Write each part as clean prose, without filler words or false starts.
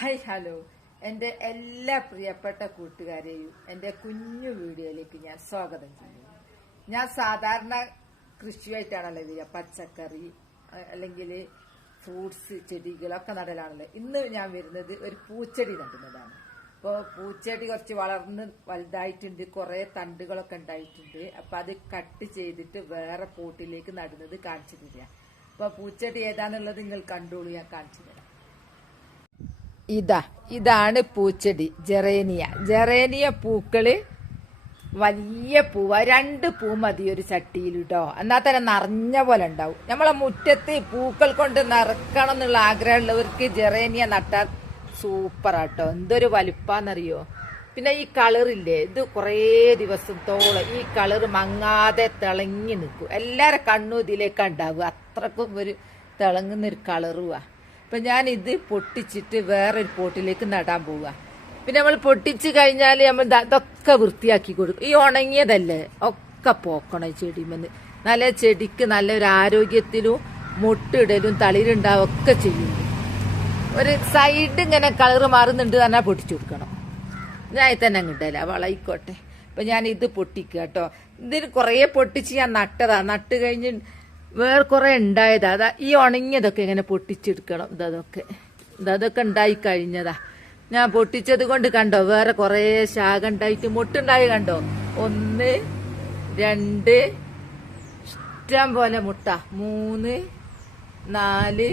Hi hello എൻ്റെ എല്ലാ പ്രിയപ്പെട്ട കൂട്ടുകാരെയും എൻ്റെ കുഞ്ഞു വീഡിയോയിലേക്ക് ഞാൻ സ്വാഗതം ചെയ്യുന്നു. ഞാൻ സാധാരണ കൃഷിയായിട്ടാണല്ലോ വരിക, പച്ചക്കറി അല്ലെങ്കിൽ ഫ്രൂട്ട്സ് ചെടികളൊക്കെ നടലാണല്ലോ. ഇന്ന് ഞാൻ വരുന്നത് ഒരു പൂച്ചെടി നടുന്നതാണ്. അപ്പോൾ പൂച്ചെടി കുറച്ച് വളർന്ന് വലുതായിട്ടുണ്ട്, കുറേ തണ്ടുകളൊക്കെ ഉണ്ടായിട്ടുണ്ട്. അപ്പം അത് കട്ട് ചെയ്തിട്ട് വേറെ പോട്ടിലേക്ക് നടുന്നത് കാണിച്ചു തരിക. അപ്പോൾ പൂച്ചെടി ഏതാന്നുള്ളത് നിങ്ങൾ കണ്ടോളൂ, ഞാൻ കാണിച്ചു തരാം. ഇതാണ് പൂച്ചെടി, ജെറേനിയ പൂക്കള് വലിയ പൂവ, 2 പൂ മതി ഒരു ചട്ടിയിൽ കേട്ടോ. എന്നാൽ തന്നെ നിറഞ്ഞ പോലെ ഉണ്ടാവും. നമ്മളെ മുറ്റത്ത് പൂക്കൾ കൊണ്ട് നിറക്കണം എന്നുള്ള ആഗ്രഹമുള്ളവർക്ക് ജെറേനിയ നട്ടാൽ സൂപ്പറാട്ടോ. എന്തൊരു വലിപ്പാന്നറിയോ. പിന്നെ ഈ കളറില്ലേ, ഇത് കുറേ ദിവസത്തോളം ഈ കളർ മങ്ങാതെ തിളങ്ങി നിൽക്കും. എല്ലാവരും കണ്ണും ഇതിലേക്കാണ് ഉണ്ടാവുക, അത്രക്കും ഒരു തിളങ്ങുന്നൊരു കളറുവാ. അപ്പം ഞാൻ ഇത് പൊട്ടിച്ചിട്ട് വേറൊരു പോട്ടിലേക്ക് നടാൻ പോവുക. പിന്നെ നമ്മൾ പൊട്ടിച്ച് കഴിഞ്ഞാൽ നമ്മൾ ഇതൊക്കെ വൃത്തിയാക്കി കൊടുക്കും. ഈ ഉണങ്ങിയതല്ലേ ഒക്കെ പോക്കണം ചെടിമെന്ന്. നല്ല ചെടിക്ക് നല്ലൊരു ആരോഗ്യത്തിലും മുട്ടിടലും തളിരുണ്ടാവും ഒക്കെ ചെയ്യുന്നു. ഒരു സൈഡ് ഇങ്ങനെ കളറ് മാറുന്നുണ്ട് പറഞ്ഞാൽ പൊട്ടിച്ചു കൊടുക്കണം. ഞാൻ തന്നെ കിട്ടല വളയിക്കോട്ടെ. അപ്പം ഞാൻ ഇത് പൊട്ടിക്കുക കേട്ടോ. ഇതിന് കുറേ പൊട്ടിച്ച് ഞാൻ നട്ടതാ. നട്ട് കഴിഞ്ഞ് വേറെ കുറെ ഉണ്ടായതാ. അതാ ഈ ഉണങ്ങിയതൊക്കെ ഇങ്ങനെ പൊട്ടിച്ചെടുക്കണം. ഇതൊക്കെ ഉണ്ടായി കഴിഞ്ഞതാ. ഞാൻ പൊട്ടിച്ചത് കൊണ്ട് കണ്ടോ വേറെ കുറെ ശാഖ ഉണ്ടായിട്ട് മുട്ടുണ്ടായി കണ്ടോ. 1 2 ഇഷ്ടം പോലെ മുട്ട, 3 4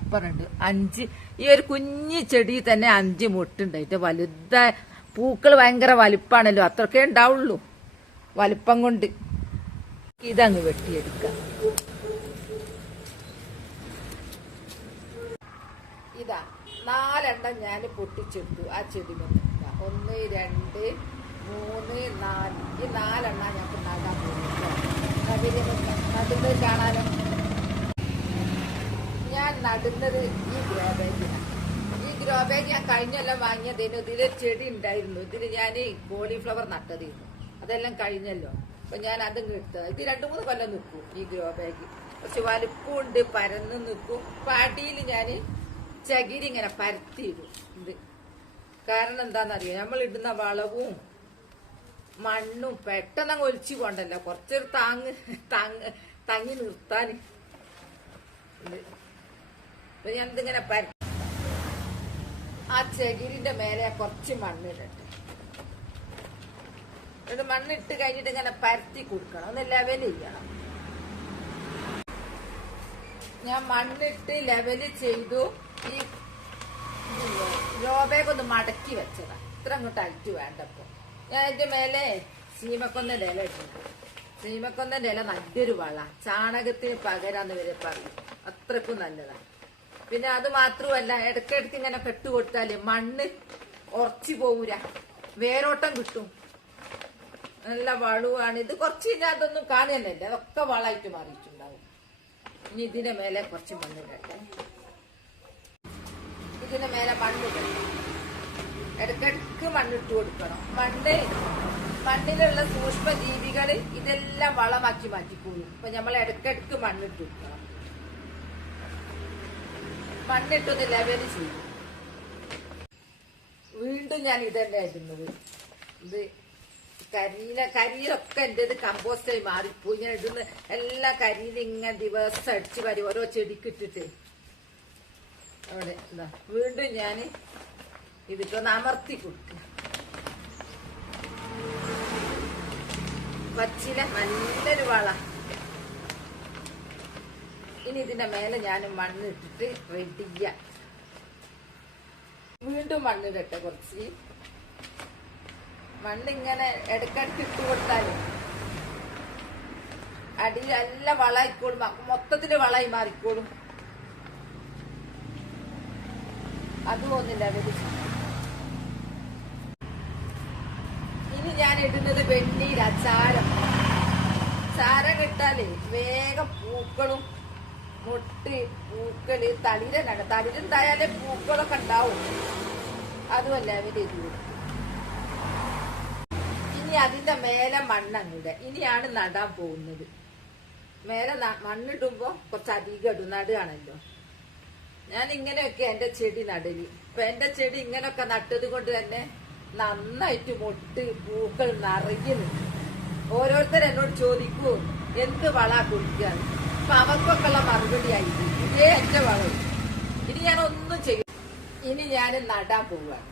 അപ്പറുണ്ട് 5. ഈ ഒരു കുഞ്ഞി ചെടി തന്നെ 5 മുട്ടുണ്ടായിട്ട് വലുതായ പൂക്കൾ ഭയങ്കര വലിപ്പാണല്ലോ, അത്രക്കേ ഉണ്ടാവുള്ളൂ വലിപ്പം കൊണ്ട്. ഇതങ്ങ് വെട്ടിയെടുക്കാം. ഇതാ 4 എണ്ണം ഞാൻ പൊട്ടിച്ചെടുത്തു ആ ചെടി. 1 2 3 4 ഈ 4 എണ്ണം ഞങ്ങൾക്ക് നടാൻ പോകും. നടുന്നത് കാണാനോ. ഞാൻ നടുന്നത് ഈ ഗ്രോ ബാഗിലാണ്. ഈ ഗ്രോ ബാഗ് ഞാൻ കഴിഞ്ഞെല്ലാം വാങ്ങിയതേനു. ഇതിലൊരു ചെടി ഉണ്ടായിരുന്നു. ഇതിൽ ഞാൻ കോളിഫ്ലവർ നട്ടതായിരുന്നു. അതെല്ലാം കഴിഞ്ഞല്ലോ. അപ്പൊ ഞാൻ അതും കിട്ടുക. ഇത് 2-3 കൊല്ലം നിൽക്കും. ഈ ഗ്രോ ബാഗ് കുറച്ച് വലുപ്പമുണ്ട്, പരന്ന് നിൽക്കും. പാടിയിൽ ഞാൻ ചകിരി ഇങ്ങനെ പരത്തിയിടും. ഇത് കാരണം എന്താണെന്നറിയോ, നമ്മൾ ഇടുന്ന വളവും മണ്ണും പെട്ടെന്ന് അങ്ങ് ഒലിച്ചു പോണ്ടല്ലോ, കുറച്ചൊരു തങ്ങി നിർത്താൻ. ഇത് ഞാനിതിങ്ങനെ ആ ചകിരിന്റെ മേലെ കുറച്ച് മണ്ണിടട്ടെ. എന്നിട്ട് മണ്ണിട്ട് കഴിഞ്ഞിട്ട് ഇങ്ങനെ പരത്തി കൊടുക്കണം, ഒന്ന് ലെവൽ ചെയ്യണം. ഞാൻ മണ്ണിട്ട് ലെവല് ചെയ്തു. ഈ ഗ്രോ ബാഗ് ഒന്ന് മടക്കി വെച്ചതാ, ഇത്ര അങ്ങോട്ട് അയറ്റ് വേണ്ടപ്പോ. ഞാൻ അതിന്റെ മേലെ സീമക്കൊന്നന്റെ ഇല ഇട്ടുണ്ട്. സീമക്കൊന്നന്റെ ഇല നല്ലൊരു വള, ചാണകത്തിന് പകരാന്ന് വരെ പറയും, അത്രക്കും നല്ലതാണ്. പിന്നെ അത് മാത്രമല്ല, ഇടയ്ക്കിടയ്ക്ക് ഇങ്ങനെ കെട്ടുകൊടുത്താല് മണ്ണ് ഉറച്ചു പോവൂല, വേരോട്ടം കിട്ടും, നല്ല വളവുമാണ്. ഇത് കുറച്ച് കഴിഞ്ഞാൽ അതൊന്നും കാണുന്നല്ലേ, അതൊക്കെ വളമായിട്ട് മാറിയിട്ടുണ്ടാവും. ഇനി ഇതിന്റെ മേലെ കുറച്ച് മണ്ണിടട്ടെ. ഇതിന്റെ മേലെ മണ്ണിടണം, ഇടയ്ക്കിടയ്ക്ക് മണ്ണിട്ട് കൊടുക്കണം. മണ്ണിലുള്ള സൂക്ഷ്മ ജീവികള് ഇതെല്ലാം വളമാക്കി മാറ്റിക്കോളും. അപ്പൊ നമ്മൾ ഇടയ്ക്കിടയ്ക്ക് മണ്ണിട്ട് കൊടുക്കണം. മണ്ണിട്ടൊന്ന് ലെവല് ചെയ്യും. വീണ്ടും ഞാൻ ഇതന്നെ ഇടുന്നത്. ഇത് കരിയിലൊക്കെ എന്റേത് കമ്പോസ്റ്റായി മാറിപ്പോയി. ഞാൻ ഇടുന്ന എല്ലാ കരിയിൽ ഇങ്ങനെ ദിവസം അടിച്ചു വരും, ഓരോ ചെടിക്കിട്ടിട്ട്. അവിടെ എന്താ വീണ്ടും ഞാൻ ഇതിട്ടൊന്ന് അമർത്തി കൊടുക്കുക. പച്ചില നല്ലൊരു വള. ഇനി ഇതിന്റെ മേലെ ഞാൻ മണ്ണിട്ടിട്ട് റെഡിയ. വീണ്ടും മണ്ണിടട്ടെ. കുറച്ച് മണ്ണിങ്ങനെ ഇടയ്ക്കിടയ്ക്ക് ഇട്ട് കൊടുത്താലും അടിയിൽ നല്ല വളമായിക്കോളും, മൊത്തത്തില് വളമായി മാറിക്കോളും. അതും ഒന്നില്ല. ഇനി ഞാൻ ഇടുന്നത് വെണ്ണീര ചാരം. ചാരം ഇട്ടാലേ വേഗം പൂക്കളും പൂക്കള് തളിരനാണ്. തളിരുണ്ടായാലേ പൂക്കളൊക്കെ ഉണ്ടാവും. അതുമല്ല അവര് ഇത് കൊടുക്കും. ഇനി അതിന്റെ മേലെ മണ്ണങ്ങിട. ഇനിയാണ് നടാൻ പോകുന്നത്. മേലെ മണ്ണിടുമ്പോ കുറച്ചധികം ഇടും, നടുകയാണല്ലോ. ഞാൻ ഇങ്ങനെയൊക്കെ എന്റെ ചെടി നടല്. ഇപ്പൊ എന്റെ ചെടി ഇങ്ങനെയൊക്കെ നട്ടത് കൊണ്ട് തന്നെ നന്നായിട്ട് മൊട്ട് പൂക്കൾ നിറയുന്നു. ഓരോരുത്തർ എന്നോട് ചോദിക്കൂ എന്ത് വള കുടിക്കാന്ന്. അപ്പൊ അവർക്കൊക്കെ ഉള്ള മറുപടി ആയിരിക്കും ഇതേ എന്റെ വളം. ഇനി ഞാൻ ഒന്നും ചെയ്യും. ഇനി ഞാൻ നടാൻ പോവാണ്.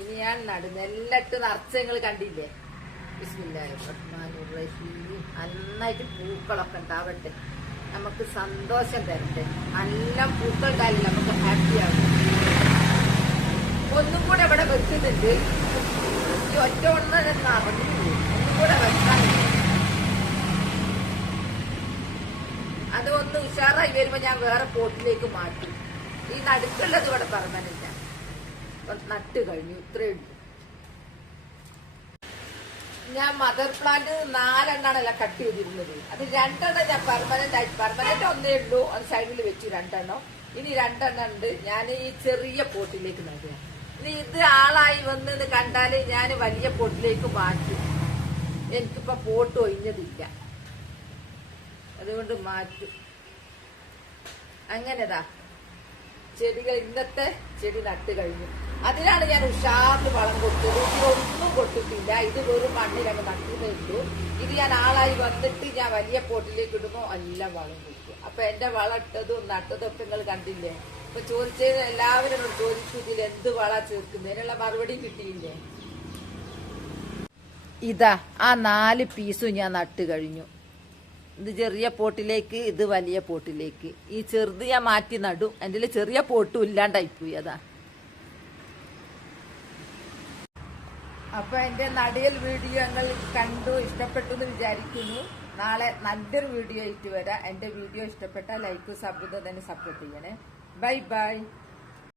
ഇനി ഞാൻ നടുന്നു. എല്ലായിട്ടും നിറച്ചങ്ങൾ കണ്ടില്ലേ? ബിസ്മില്ലാഹിർറഹ്മാനിർറഹീം. നന്നായിട്ട് പൂക്കളൊക്കെ ഉണ്ടാവട്ടെ, നമുക്ക് സന്തോഷം തരട്ടെ. നല്ല പൂക്കൾ ഉണ്ടായില്ല നമുക്ക് ഹാപ്പിയാവും. ഒന്നും കൂടെ ഇവിടെ വെക്കുന്നുണ്ട്. ഈ ഒറ്റ ഒന്നും അറിഞ്ഞില്ല. ഒന്നും കൂടെ വെക്കാൻ അത് ഒന്ന് ഉഷാറായി വരുമ്പോ ഞാൻ വേറെ പോട്ടിലേക്ക് മാറ്റും. ഈ നടുക്കുള്ളത് ഇവിടെ പെർമനന്റ്. നട്ട് കഴിഞ്ഞു. ഇത്രയേ ഉള്ളൂ. ഞാൻ മദർ പ്ലാന്റ് 4 എണ്ണാണല്ല കട്ട് ചെയ്തിരുന്നത്. അത് 2 എണ്ണം ഞാൻ പെർമനന്റ് ഒന്നേ ഉള്ളൂ. അത് സൈഡിൽ വെച്ചു 2 എണ്ണം. ഇനി 2 എണ്ണം ഉണ്ട്. ഞാൻ ഈ ചെറിയ പോട്ടിലേക്ക് നടുക. ഇനി ഇത് ആളായി വന്നത് കണ്ടാല് ഞാൻ വലിയ പോട്ടിലേക്ക് മാറ്റും. എനിക്കിപ്പോ പോട്ട് ഒഴിഞ്ഞതില്ല, അതുകൊണ്ട് മാറ്റും. അങ്ങനെതാ ചെടികൾ ഇന്നത്തെ ചെടി നട്ട് കഴിഞ്ഞു. അതിനാണ് ഞാൻ ഉഷാറിന് വളം കൊടുത്തത്. ഇതിലൊന്നും കൊടുത്തിട്ടില്ല. ഇത് വെറും മണ്ണിലങ്ങ് നട്ടുന്നേ ഉള്ളൂ. ഇത് ഞാൻ ആളായി വന്നിട്ട് ഞാൻ വലിയ പോട്ടിലേക്ക് ഇടുമ്പോ എല്ലാം വളം കൊടുക്കും. അപ്പൊ എന്റെ വളം ഇട്ടതും നട്ടതും ഒക്കെ നിങ്ങൾ കണ്ടില്ലേ? ഇപ്പൊ ചോദിച്ചത് എല്ലാവരും ചോദിച്ചു ഇതിൽ എന്ത് വള ചേർക്കുന്നതിനുള്ള മറുപടി കിട്ടിയില്ലേ? ഇതാ ആ 4 പീസും ഞാൻ നട്ട് കഴിഞ്ഞു. ഇത് ചെറിയ പോട്ടിലേക്ക്, ഇത് വലിയ പോട്ടിലേക്ക്. ഈ ചെറുത് ഞാൻ മാറ്റി നടും. എൻ്റെ ചെറിയ പോട്ടും ഇല്ലാണ്ടായിപ്പോയി. അതാ. അപ്പൊ എന്റെ നടയൽ വീഡിയോ നിങ്ങൾ കണ്ടു, ഇഷ്ടപ്പെട്ടു എന്ന് വിചാരിക്കുന്നു. നാളെ നല്ലൊരു വീഡിയോ ആയിട്ട് വരാം. എന്റെ വീഡിയോ ഇഷ്ടപ്പെട്ടാൽ ലൈക്ക് സബ്സ്ക്രൈബ് തന്നെ സപ്പോർട്ട് ചെയ്യണേ. Bye bye.